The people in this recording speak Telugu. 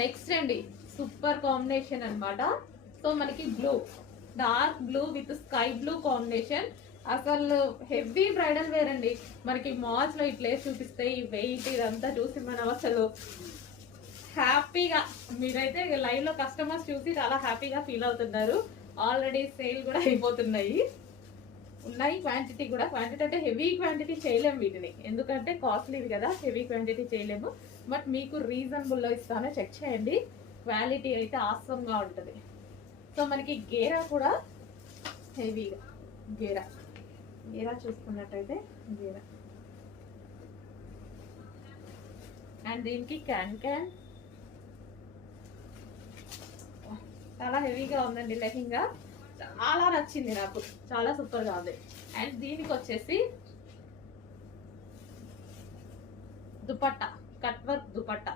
నెక్స్ట్ అండి సూపర్ కాంబినేషన్ అన్నమాట. సో మనకి blue, dark blue with sky blue combination. అసలు హెవీ బ్రైడల్ వేర్ అండి. మనకి మాల్స్ లో ఇట్లా చూపిస్తే ఈ వెయిట్ ఇదంతా చూసి మనం అసలు హ్యాపీగా, మీరైతే లైవ్ లో కస్టమర్స్ చూసి చాలా హ్యాపీగా ఫీల్ అవుతున్నారు. ఆల్రెడీ సేల్ కూడా అయిపోతున్నాయి. ఉన్నాయి క్వాంటిటీ కూడా. క్వాంటిటీ అంటే హెవీ క్వాంటిటీ చేయలేము వీటిని, ఎందుకంటే కాస్ట్లీది కదా, హెవీ క్వాంటిటీ చేయలేము. బట్ మీకు రీజనబుల్లో ఇస్తానో చెక్ చేయండి. క్వాలిటీ అయితే ఆసంగా ఉంటుంది. సో మనకి గేరా కూడా హెవీగా, గేరా గేరా చూసుకున్నట్టయితే గేరా, అండ్ దీనికి క్యాన్ క్యాన్ చాలా హెవీగా ఉందండి. లెహంగా చాలా నచ్చింది నాకు, చాలా సూపర్గా ఉంది. అండ్ దీనికి వచ్చేసి దుపట్టా, కట్ వర్క్ దుపట్టా.